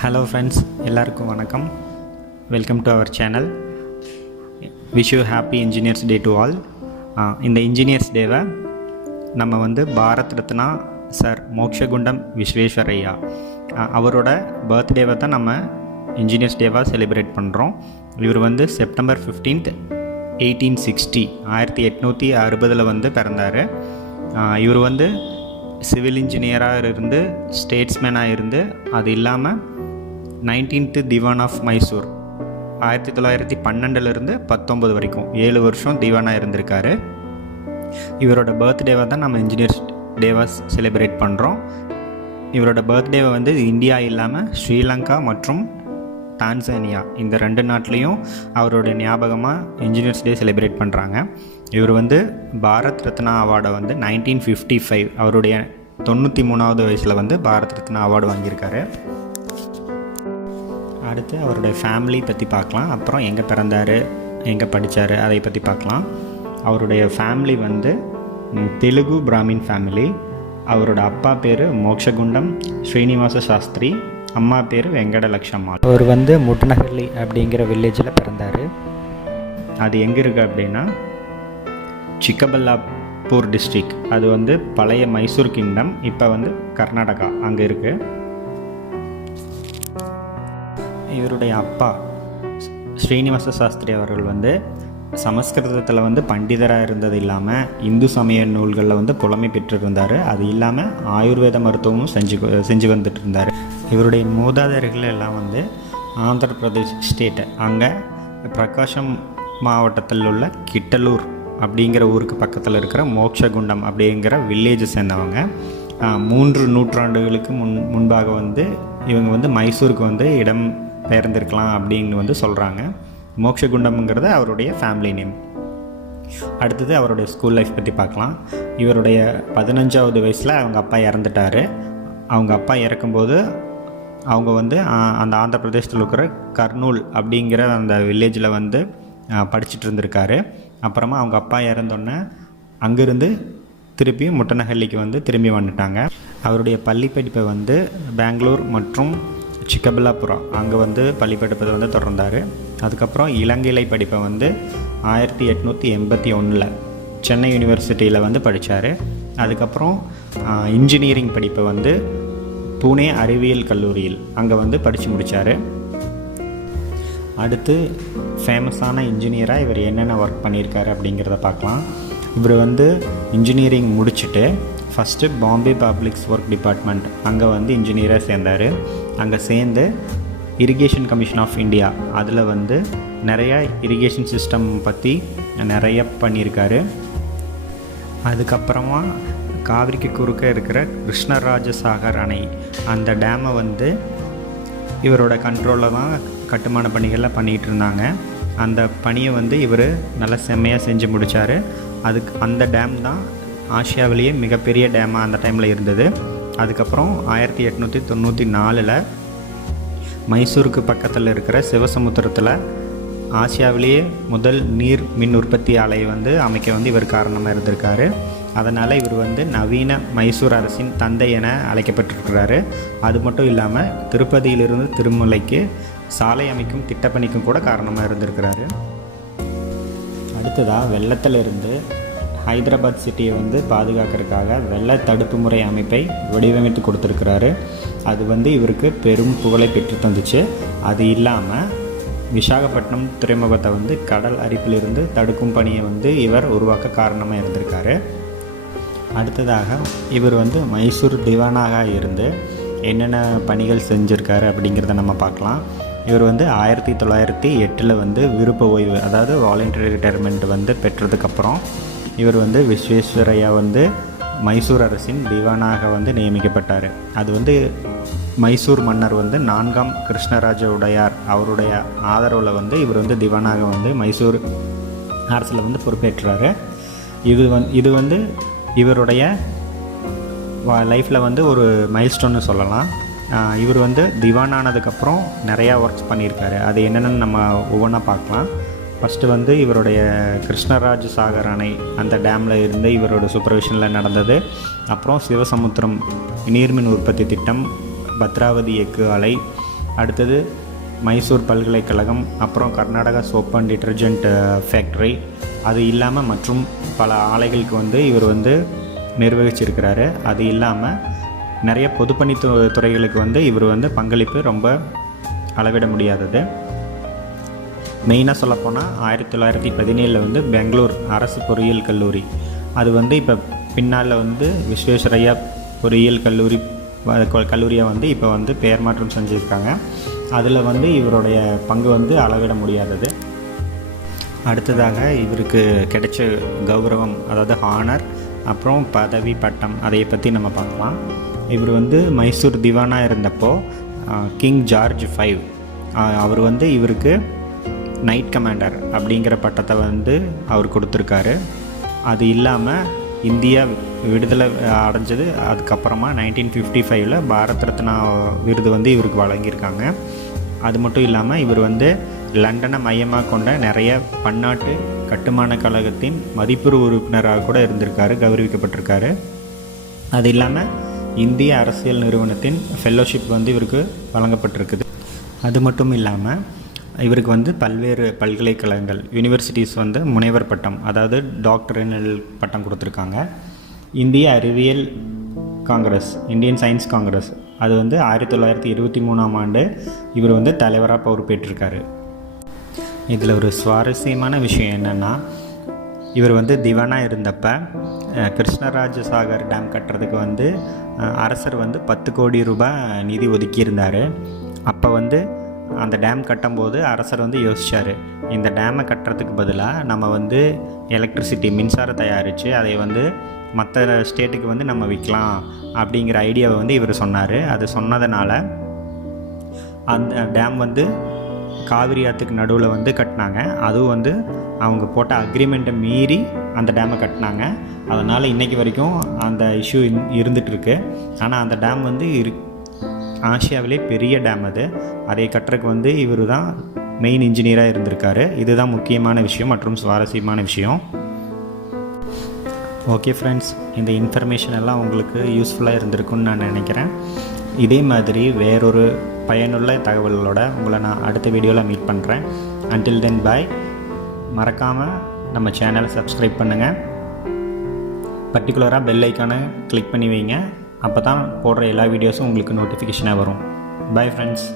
Hello friends, எல்லாருக்கும் வணக்கம். Welcome to our channel. Wish you happy engineers day to all. இந்த engineers டேவை நம்ம வந்து பாரத் ரத்னா சார் மோக்ஷகுண்டம் விஸ்வேஸ்வரையா அவரோட பர்த்டேவை தான் நம்ம இன்ஜினியர்ஸ் டேவாக செலிப்ரேட் பண்ணுறோம். இவர் வந்து செப்டம்பர் 15th 1860 1860 வந்து பிறந்தார். இவர் வந்து சிவில் இன்ஜினியராக இருந்து ஸ்டேட்ஸ்மேனாக இருந்து, அது இல்லாமல் 19th திவான் ஆஃப் மைசூர் 1912 19 வரைக்கும் 7 வருஷம் திவானாக இருந்திருக்காரு. இவரோட பர்த்டேவை தான் நம்ம இன்ஜினியர்ஸ் டேவாக செலிப்ரேட் பண்ணுறோம். இவரோட பர்த்டேவை வந்து இந்தியா இல்லாமல் ஸ்ரீலங்கா மற்றும் டான்சானியா இந்த 2 நாட்டிலையும் அவருடைய ஞாபகமாக இன்ஜினியர்ஸ் டே செலிப்ரேட் பண்ணுறாங்க. இவர் வந்து பாரத் ரத்னா அவார்டை வந்து 1955 அவருடைய 93வது வயசில் வந்து பாரத் ரத்னா அவார்டு வாங்கியிருக்காரு. அடுத்து அவருடைய ஃபேமிலி பற்றி பார்க்கலாம். அப்புறம் எங்கே பிறந்தார், எங்கே படித்தார், அதை பற்றி பார்க்கலாம். அவருடைய ஃபேமிலி வந்து தெலுங்கு பிராமின் ஃபேமிலி. அவரோட அப்பா பேர் மோக்ஷகுண்டம் ஸ்ரீனிவாச சாஸ்திரி, அம்மா பேர் வெங்கடலக்ஷம்மா. அவர் வந்து முட்டநகர்லி அப்படிங்கிற வில்லேஜில் பிறந்தார். அது எங்கே இருக்குது அப்படின்னா சிக்கபல்லாப்பூர் டிஸ்ட்ரிக். அது வந்து பழைய மைசூர் கிங்டம், இப்போ வந்து கர்நாடகா அங்கே இருக்குது. இவருடைய அப்பா ஸ்ரீனிவாச சாஸ்திரி அவர்கள் வந்து சமஸ்கிருதத்தில் வந்து பண்டிதராக இருந்தது இல்லாமல் இந்து சமய நூல்களில் வந்து புலமை பெற்றிருந்தார். அது இல்லாமல் ஆயுர்வேத மருத்துவமும் செஞ்சு வந்துட்டு இருந்தார். இவருடைய மூதாதையர்கள் எல்லாம் வந்து ஆந்திர பிரதேஷ் ஸ்டேட்டு, அங்கே பிரகாஷம் மாவட்டத்தில் உள்ள கிட்டலூர் அப்படிங்கிற ஊருக்கு பக்கத்தில் இருக்கிற மோக்ஷகுண்டம் அப்படிங்கிற வில்லேஜை சேர்ந்தவங்க. 3 நூற்றாண்டுகளுக்கு முன்பாக வந்து இவங்க வந்து மைசூருக்கு வந்து இடம் பெயர்ந்திருக்கலாம் அப்படின்னு வந்து சொல்கிறாங்க. மோக்ஷகுண்டம்ங்கிறது அவருடைய ஃபேமிலி நேம். அடுத்தது அவருடைய ஸ்கூல் லைஃப் பற்றி பார்க்கலாம். இவருடைய 15வது வயசில் அவங்க அப்பா இறந்துட்டார். அவங்க அப்பா இறக்கும்போது அவங்க வந்து அந்த ஆந்திர பிரதேசத்தில் இருக்கிற கர்னூல் அப்படிங்கிற அந்த வில்லேஜில் வந்து படிச்சுட்டு இருந்திருக்காரு. அப்புறமா அவங்க அப்பா இறந்தோடனே அங்கேருந்து திருப்பி முட்டநகர்லிக்கு வந்து திரும்பி வந்துட்டாங்க. அவருடைய பள்ளி படிப்பை வந்து பெங்களூர் மற்றும் சிக்கபல்லாபுரா அங்கே வந்து பள்ளி படிப்பை வந்து தொடர்ந்தார். அதுக்கப்புறம் இளங்கிளை படிப்பை வந்து 1881 சென்னை யூனிவர்சிட்டியில் வந்து படித்தார். அதுக்கப்புறம் இன்ஜினியரிங் படிப்பை வந்து புனே அறிவியல் கல்லூரியில் அங்கே வந்து படித்து முடித்தார். அடுத்து ஃபேமஸான இன்ஜினியராக இவர் என்னென்ன ஒர்க் பண்ணியிருக்காரு அப்படிங்கிறத பார்க்கலாம். இவர் வந்து இன்ஜினியரிங் முடிச்சுட்டு first Bombay public work department அங்கே வந்து இன்ஜினியராக சேர்ந்தார். அங்கே சேர்ந்து இரிகேஷன் கமிஷன் ஆஃப் இந்தியா அதில் வந்து நிறையா இரிகேஷன் சிஸ்டம் பற்றி நிறைய பண்ணியிருக்காரு. அதுக்கப்புறமா காவிரிக்கு குறுக்க இருக்கிற கிருஷ்ணராஜசாகர் அணை அந்த டேமை வந்து இவரோட கண்ட்ரோலில் தான் கட்டுமான பணிகளில் பண்ணிகிட்டு இருந்தாங்க. அந்த பணியை வந்து இவர் நல்லா செம்மையாக செஞ்சு முடித்தார். அந்த டேம் தான் ஆசியாவிலேயே மிகப்பெரிய டேமாக அந்த டைமில் இருந்தது. அதுக்கப்புறம் 1894 மைசூருக்கு பக்கத்தில் இருக்கிற சிவசமுத்திரத்தில் ஆசியாவிலேயே முதல் நீர் மின் உற்பத்தி ஆலை வந்து அமைக்க வந்து இவர் காரணமாக இருந்திருக்காரு. அதனால் இவர் வந்து நவீன மைசூர் அரசின் தந்தை என அழைக்கப்பட்டிருக்கிறாரு. அது மட்டும் இல்லாமல் திருப்பதியிலிருந்து திருமலைக்கு சாலை அமைக்கும் திட்டப்பணிக்கும் கூட காரணமாக இருந்திருக்கிறாரு. அடுத்ததாக வெள்ளத்திலிருந்து ஹைதராபாத் சிட்டியை வந்து பாதுகாக்கிறதுக்காக வெள்ள தடுப்பு முறை அமைப்பை வடிவமைத்து கொடுத்துருக்கிறாரு. அது வந்து இவருக்கு பெரும் புகழை பெற்று தந்துச்சு. அது இல்லாமல் விசாகப்பட்டினம் துறைமுகத்தை வந்து கடல் அரிப்பிலிருந்து தடுக்கும் பணியை வந்து இவர் உருவாக்க காரணமாக இருந்திருக்காரு. அடுத்ததாக இவர் வந்து மைசூர் திவானாக இருந்து என்னென்ன பணிகள் செஞ்சுருக்காரு அப்படிங்கிறத நம்ம பார்க்கலாம். இவர் வந்து 1908 வந்து விருப்ப ஓய்வு, அதாவது வாலண்டரி ரிட்டையர்மெண்ட் வந்து பெற்றதுக்கப்புறம் இவர் வந்து விஸ்வேஸ்வரையா வந்து மைசூர் அரசின் திவானாக வந்து நியமிக்கப்பட்டார். அது வந்து மைசூர் மன்னர் வந்து 4ஆம் கிருஷ்ணராஜ உடையார் அவருடைய ஆதரவில் வந்து இவர் வந்து திவானாக வந்து மைசூர் அரசில் வந்து பொறுப்பேற்றார். இது வந்து இவருடைய லைஃப்பில் வந்து ஒரு மைல்ஸ்டோன்னு சொல்லலாம். இவர் வந்து திவான் ஆனதுக்கப்புறம் நிறையா ஒர்க்ஸ் பண்ணியிருக்காரு. அது என்னென்னு நம்ம ஒவ்வொன்றா பார்க்கலாம். ஃபஸ்ட்டு வந்து இவருடைய கிருஷ்ணராஜ் சாகர் அணை அந்த டேமில் இருந்து இவரோட சூப்பர்விஷனில் நடந்தது. அப்புறம் சிவசமுத்திரம் நீர்மின் உற்பத்தி திட்டம், பத்ராவதி எக்கு ஆலை, அடுத்தது மைசூர் பல்கலைக்கழகம், அப்புறம் Karnataka soap and detergent factory, அது இல்லாமல் மற்றும் பல ஆலைகளுக்கு வந்து இவர் வந்து நிர்வகிச்சிருக்கிறாரு. அது இல்லாமல் நிறைய பொதுப்பணி துறைகளுக்கு வந்து இவர் வந்து பங்களிப்பு ரொம்ப அளவிட முடியாதது. மெயினாக சொல்லப்போனால் 1917 வந்து பெங்களூர் அரசு பொறியியல் கல்லூரி, அது வந்து இப்போ பின்னால் வந்து விஸ்வேஸ்வரையா பொறியியல் கல்லூரியாக வந்து இப்போ வந்து பெயர் மாற்றம் செஞ்சுருக்காங்க. அதில் வந்து இவருடைய பங்கு வந்து அளவிட முடியாதது. அடுத்ததாக இவருக்கு கிடைச்ச கௌரவம், அதாவது ஹானர், அப்புறம் பதவி பட்டம், அதை பற்றி நம்ம பார்க்கலாம். இவர் வந்து மைசூர் திவானாக இருந்தப்போ கிங் ஜார்ஜ் 5 அவர் வந்து இவருக்கு நைட் கமாண்டர் அப்படிங்கிற பட்டத்தை வந்து அவர் கொடுத்துருக்காரு. அது இல்லாமல் இந்தியா விடுதலை அடைஞ்சது அதுக்கப்புறமா 1955 பாரத் ரத்னா விருது வந்து இவருக்கு வழங்கியிருக்காங்க. அது மட்டும் இல்லாமல் இவர் வந்து லண்டனை மையமாக கொண்ட நிறைய பன்னாட்டு கட்டுமான கழகத்தின் மதிப்புறு உறுப்பினராக கூட இருந்திருக்காரு, கௌரவிக்கப்பட்டிருக்காரு. அது இல்லாமல் இந்திய அரசியல் நிறுவனத்தின் ஃபெல்லோஷிப் வந்து இவருக்கு வழங்கப்பட்டிருக்குது. அது மட்டும் இல்லாமல் இவருக்கு வந்து பல்வேறு பல்கலைக்கழகங்கள், யூனிவர்சிட்டிஸ் வந்து முனைவர் பட்டம், அதாவது டாக்டரினல் பட்டம் கொடுத்துருக்காங்க. இந்திய அறிவியல் காங்கிரஸ், இந்தியன் சயின்ஸ் காங்கிரஸ், அது வந்து 1923 இவர் வந்து தலைவராக பொறுப்பேற்றிருக்காரு. இதில் ஒரு சுவாரஸ்யமான விஷயம் என்னென்னா, இவர் வந்து திவானாக இருந்தப்போ கிருஷ்ணராஜ சாகர் டேம் கட்டுறதுக்கு வந்து அரசர் வந்து 10 கோடி ரூபாய் நிதி ஒதுக்கியிருந்தார். அப்போ வந்து அந்த டேம் கட்டும்போது அரசர் வந்து யோசித்தார், இந்த டேமை கட்டுறதுக்கு பதிலாக நம்ம வந்து எலக்ட்ரிசிட்டி மின்சாரம் தயாரித்து அதை வந்து மற்ற ஸ்டேட்டுக்கு வந்து நம்ம விற்கலாம் அப்படிங்கிற ஐடியாவை வந்து இவர் சொன்னார். அது சொன்னதுனால அந்த டேம் வந்து காவிரி ஆற்றுக்கு நடுவில் வந்து கட்டினாங்க. அதுவும் வந்து அவங்க போட்ட அக்ரிமெண்ட்டை மீறி அந்த டேமை கட்டினாங்க. அதனால் இன்றைக்கி வரைக்கும் அந்த இஷ்யூ இருந்துகிட்ருக்கு. ஆனால் அந்த டேம் வந்து ஆசியாவிலே பெரிய டேம் அது. அதை கட்டுறதுக்கு வந்து இவர் தான் மெயின் இன்ஜினியராக இருந்திருக்காரு. இதுதான் முக்கியமான விஷயம் மற்றும் சுவாரஸ்யமான விஷயம். ஓகே ஃப்ரெண்ட்ஸ், இந்த இன்ஃபர்மேஷன் எல்லாம் உங்களுக்கு யூஸ்ஃபுல்லாக இருந்திருக்குன்னு நான் நினைக்கிறேன். இதே மாதிரி வேறொரு பயனுள்ள தகவல்களோட உங்களை நான் அடுத்த வீடியோவில் மீட் பண்ணுறேன். அன்டில் தென் பாய். மறக்காமல் நம்ம சேனலை சப்ஸ்கிரைப் பண்ணுங்கள். பர்டிகுலராக பெல் ஐக்கானை கிளிக் பண்ணி வைங்க. அப்போ தான் போடுற எல்லா வீடியோஸும் உங்களுக்கு நோட்டிஃபிகேஷனாக வரும். Bye friends.